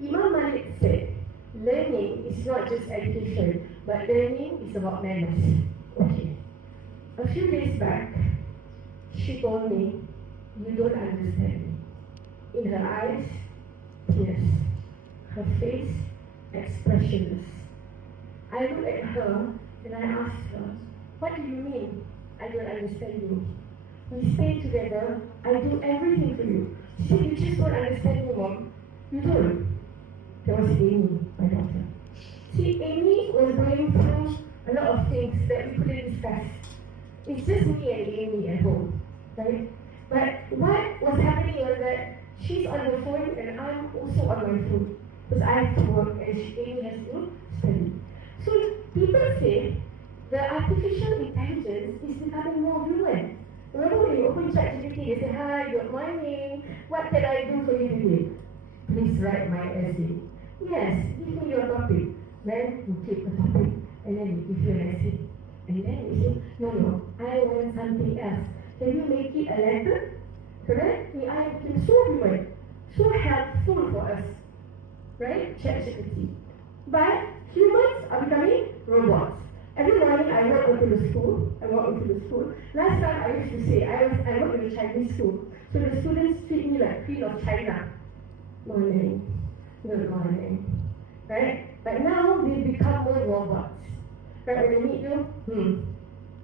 Imam Malik said, learning is not just education, but learning is about manners. Okay. A few days back, she told me, you don't understand me. In her eyes, tears. Her face, expressionless. I looked at her and I asked her, what do you mean I don't understand you? We stay together, I do everything for you. She said, you just don't understand me, Mom. You don't. That was Amy, my daughter. See, Amy was going through a lot of things that we couldn't discuss. It's just me and Amy at home, right? But what was happening was that she's on her phone and I'm also on my phone. Because I have to work and Amy has to study. So people say the artificial intelligence is becoming more human. Remember when you open ChatGPT, they say, hi, good morning, what can I do for you today? Please write my essay. Yes, give me your topic. Then you take the topic and then you give your essay. And then you say, no, I want something else. Can you make it a letter? Correct? I became so human, so helpful for us. Right? ChatGPT. But humans are becoming robots. Every morning I walk into the school. Last time I used to say, I work in a Chinese school. So the students treat me like Queen of China. Morning. Good morning. Right? But now they become more robots. Right? When they meet you,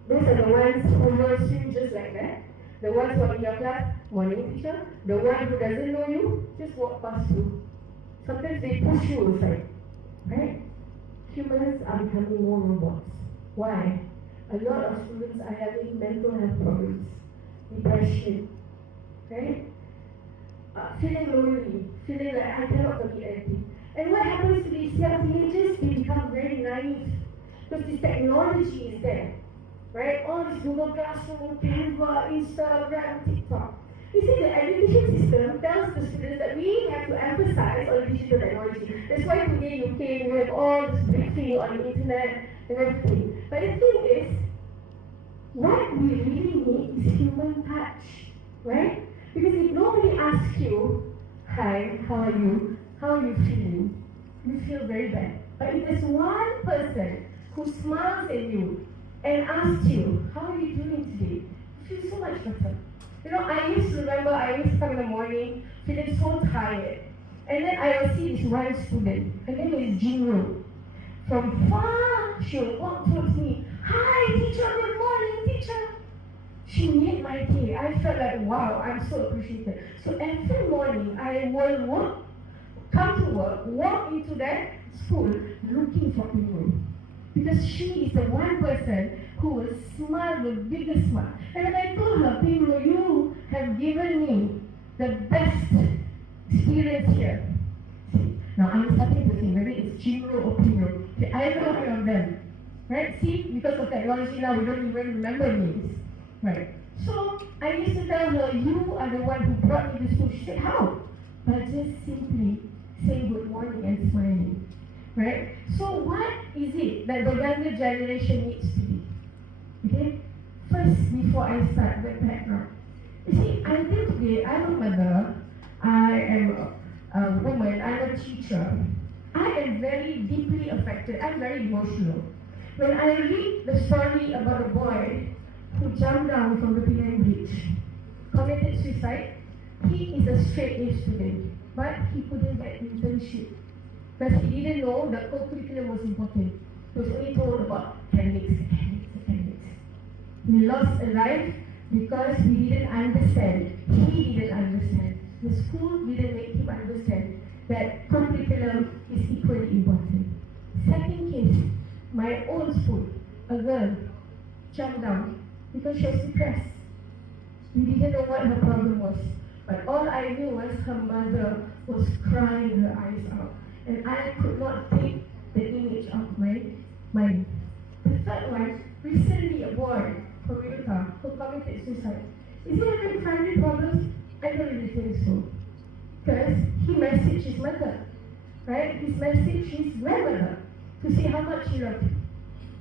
those are the ones who knows you just like that. The ones who are in your class, morning teacher. The one who doesn't know you, just walk past you. Sometimes they push you aside. Right? Humans are becoming more robots. Why? A lot of students are having mental health problems, depression, right? Feeling lonely, feeling like I cannot commit anything. And what happens to these young teenagers? They become very naive because this technology is there, right? All this Google Classroom, Canva, Instagram, TikTok. You see, the education system tells the students that we have to emphasize on digital technology. That's why today you came, you have all this briefing on the internet and everything. But the thing is, what we really need is human touch, right? Because if nobody asks you, hi, how are you? How are you feeling? You feel very bad. But if there's one person who smiles at you and asks you, how are you doing today? You feel so much better. You know, I used to come in the morning feeling so tired. And then I will see this one student. Her name is Jinro. From far, she'll walk towards me. Hi, teacher, good morning, teacher. She made my day. I felt like, wow, I'm so appreciated. So every morning, I will come to work, walk into that school looking for Jinro. Because she is the one person who will smile the biggest smile. And when I told her, Jinro, you have given me the best experience here. See, now I'm starting to think, maybe it's Jinro or Jinro. I know any of them. Right? See, because of technology now, we don't even remember names. Right? So I used to tell her, you are the one who brought me to school. She said, how? By just simply saying good morning and smiling. Right? So what is it that the younger generation needs to be? Okay? First, before I start the background. You see, until today, I'm a mother, I am a woman, I'm a teacher. I am very deeply affected, I'm very emotional. When I read the story about a boy who jumped down from the Penang Bridge, committed suicide, he is a straight A student, but he couldn't get an internship. Because he didn't know that co-curriculum was important. He was only told about academics. He lost a life because he didn't understand. He didn't understand. The school didn't make him understand that co-curriculum is equally important. Second case, my own school, a girl jumped down because she was depressed. We didn't know what her problem was. But all I knew was her mother was crying her eyes out. And I could not take the image of my mind. The third one, recently a boy from Utah who committed suicide. Is he having family problems? I don't really think so. Because he messaged his mother, right? His message his grandmother to see how much he loved him.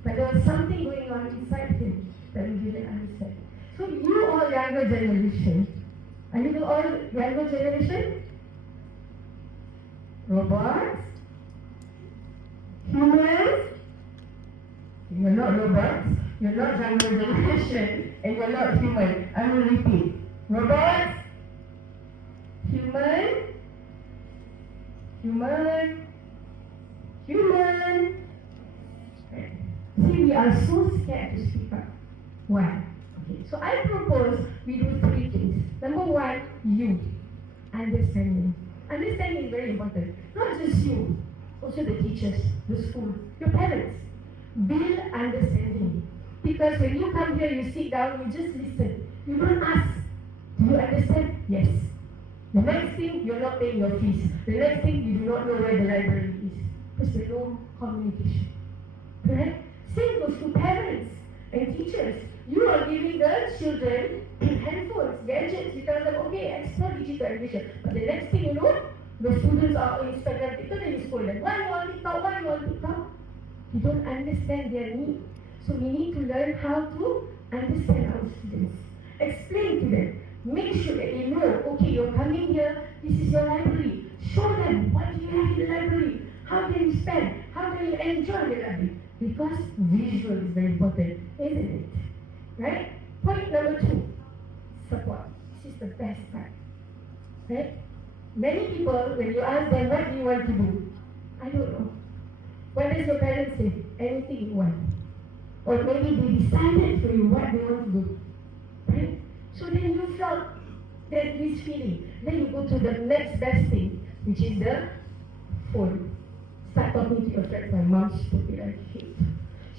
But there was something going on inside him that we didn't understand. So you all younger generation, are you all younger generation? Robots? Humans? You're not robots, you're not jungle generation, and you're not human. I will repeat. Robots? Human? Human? Human? See, we are so scared to speak up. Why? Okay, so I propose we do three things. Number one, you. Understanding. Understanding is very important. Not just you, also the teachers, the school, your parents. Build understanding. Because when you come here, you sit down, you just listen. You don't ask. Do you understand? Yes. The next thing, you're not paying your fees. The next thing, you do not know where the library is. Because there's no communication. Correct? Same goes to parents and teachers. You are giving the children handphones, gadgets. You tell them, okay, explore digital education. But the next thing you know, the students are on Instagram, TikTok, and you scold them. Why you on TikTok? Why you on TikTok? You don't understand their need. So we need to learn how to understand our students. Explain to them. Make sure that they know, okay, you're coming here, this is your library. Show them what do you have in the library. How can you spend? How can you enjoy the library? Because visual is very important, isn't it? Right? Point number 2, support. This is the best part. Right? Many people, when you ask them, what do you want to do? I don't know. What does your parents say? Anything you want. Or maybe they decided for you what they want to do. Right? So then you felt that this feeling. Then you go to the next best thing, which is the phone. Start talking to your friends. My mom, stupid, I hate.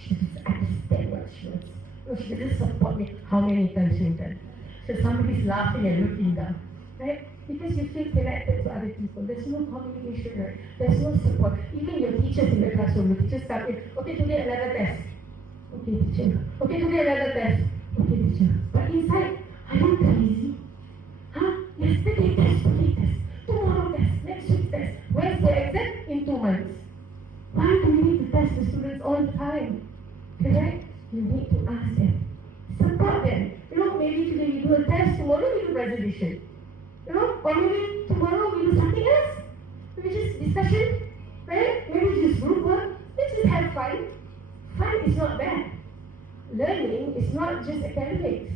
She doesn't understand what she wants. No, she doesn't support me. How many times you've done? So somebody's laughing and looking down. Right? Because you feel connected to other people. There's no communication, right? There's no support. Even your teachers in the classroom, the teachers come in, okay, today another test. Okay, teacher. Okay, today another test. Okay, teacher. But inside, are you crazy? Huh? Yesterday test, today test, tomorrow test, next week test. Where's the exam? In 2 months. Why do we need to test the students all the time? Correct? You need to ask them. Support them. You know, maybe today you do a test, tomorrow you do presentation. You know, or maybe tomorrow we do something else. Maybe just discussion, right? Maybe just group work. Let's just have fun. Fun is not bad. Learning is not just academics.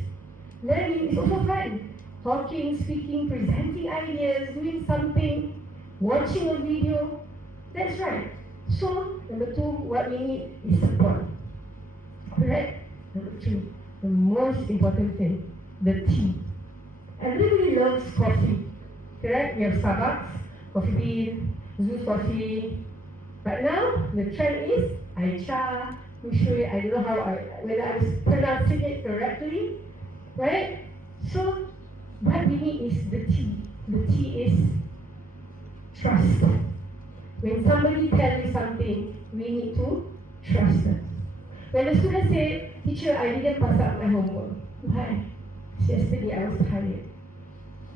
Learning is also fun. Talking, speaking, presenting ideas, doing something, watching a video. That's right. So, number 2, what we need is support. Correct? Number 3, the most important thing, the tea. Everybody loves coffee. Correct? We have Starbucks, Coffee Bean, Zeus Coffee. But now, the trend is Aicha. Let me show you, I don't know whether I was pronouncing it correctly. Right? So, what we need is the tea. The tea is trust. When somebody tells you something, we need to trust them. When the student say, teacher, I didn't pass up my homework. Why? Yesterday I was tired.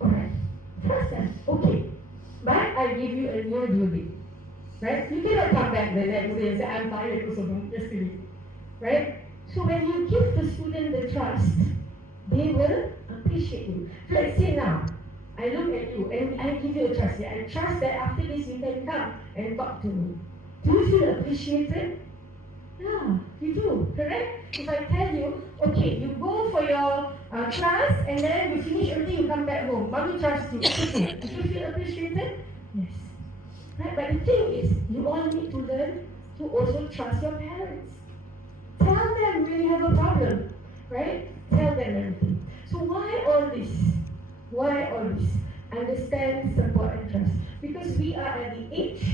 Alright. Trust them. Okay. But I give you a new due date. Right? You cannot come back the next day and say, I'm tired also from yesterday. Right? So when you give the student the trust, they will appreciate you. So let's say now, I look at you and I give you a trust. I trust that after this you can come and talk to me. Do you feel appreciated? Yeah, you do, correct? If I tell you, okay, you go for your class and then you finish everything, you come back home. Mommy trusts you. Okay. Do you feel appreciated? Yes. Right? But the thing is, you all need to learn to also trust your parents. Tell them when you have a problem, right? Tell them everything. So why all this? Why all this? Understand, support, and trust. Because we are at the age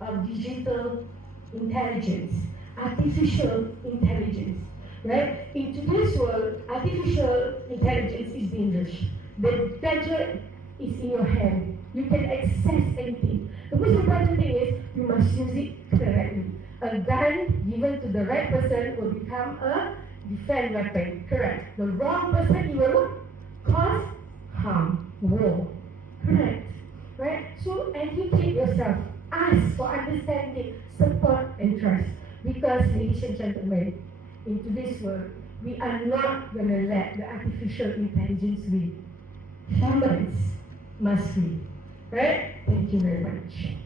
of digital intelligence, artificial intelligence, right? In today's world, artificial intelligence is dangerous. The gadget is in your hand. You can access anything. The most important thing is you must use it correctly. A gun given to the right person will become a defense weapon. Correct. The wrong person, it will cause harm, war. Correct. Right? So educate yourself. Ask for understanding, support, and trust. Because, ladies and gentlemen, in today's world, we are not going to let the artificial intelligence win. Humans must win. Right? Thank you very much.